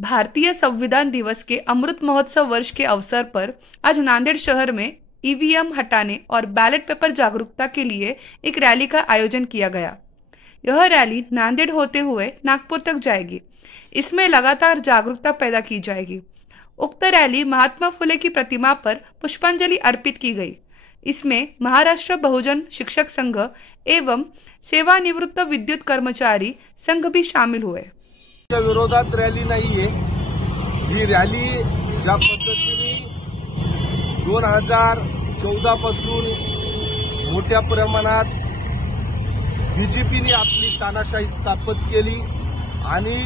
भारतीय संविधान दिवस के अमृत महोत्सव वर्ष के अवसर पर आज नांदेड़ शहर में ईवीएम हटाने और बैलेट पेपर जागरूकता के लिए एक रैली का आयोजन किया गया। यह रैली नांदेड़ होते हुए नागपुर तक जाएगी। इसमें लगातार जागरूकता पैदा की जाएगी। उक्त रैली महात्मा फुले की प्रतिमा पर पुष्पांजलि अर्पित की गई। इसमें महाराष्ट्र बहुजन शिक्षक संघ एवं सेवानिवृत्त विद्युत कर्मचारी संघ भी शामिल हुए। विरोधात रॅली नाहीये। ही रॅली ज्या पद्धतीने 2014 पासून मोठ्या प्रमाणात बीजेपीने आपली तानाशाही स्थापित केली आणि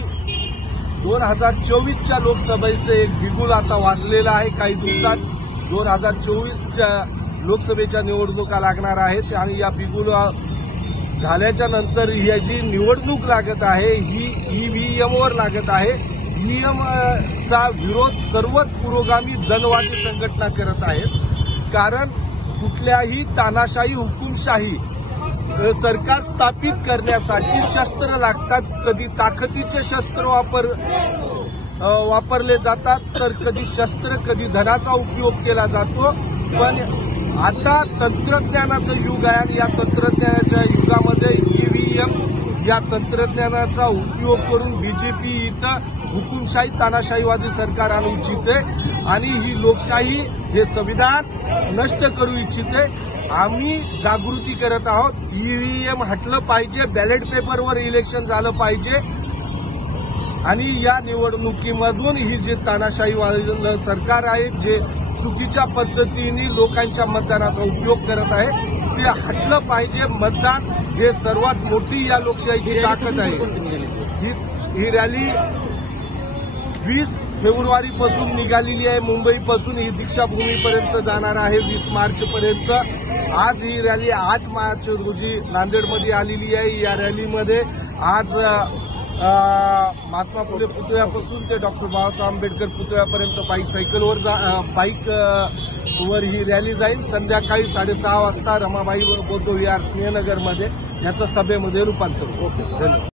2024च्या लोकसभेचे एक बिगुल आता वाजलेलं आहे। काही दिवसात 2024च्या लोकसभेच्या निवडणुका लागणार आहेत आणि या बिगुल झाल्याच्या नंतर ही जी निवडणूक लागत आहे ही ईव्हीएमवर लागत आहे। ईव्हीएम चा विरोध सर्वच पुरोगामी जनवादी संघटना करत आहेत। कारण कुठल्याही तानाशाही हुकुमशाही सरकार स्थापित करण्यासाठी शस्त्र लागतात। कधी ताकदीचे शस्त्र वापरले जातात, तर कधी शस्त्र कधी धनाचा उपयोग केला जातो। पण आता तंत्रज्ञानाचं युग आहे आणि या तंत्रज्ञानाच्या युगामध्ये ईव्हीएम या तंत्रज्ञानाचा उपयोग करून बीजेपी इथं हुकुमशाही तानाशाहीवादी सरकार आणू इच्छिते आणि ही लोकशाही हे संविधान नष्ट करू इच्छिते। आम्ही जागृती करत आहोत। ईव्हीएम हटलं पाहिजे, बॅलेट पेपरवर इलेक्शन झालं पाहिजे आणि या निवडणुकीमधून ही जे तानाशाहीवादी सरकार आहे जे चुकीच्या पद्धतीने लोकांच्या मतदानाचा उपयोग करत आहे ते हटलं पाहिजे। मतदान हे सर्वात मोठी या लोकशाहीची ताकद आहे। ही रॅली 20 फेब्रुवारीपासून निघालेली आहे। मुंबईपासून ही दीक्षाभूमीपर्यंत जाणार आहे 20 मार्चपर्यंत। आज ही रॅली 8 मार्च रोजी नांदेडमध्ये आलेली आहे। या रॅलीमध्ये आज महात्मा फुले पुतळ्यापासून ते डॉक्टर बाबासाहेब आंबेडकर पुतळ्यापर्यंत बाईकवर ही रॅली जाईल। संध्याकाळी 6:30 वाजता रमाबाई बौद्ध विहार स्नेहनगरमध्ये याचं सभेमध्ये रूपांतर होईल। धन्यवाद।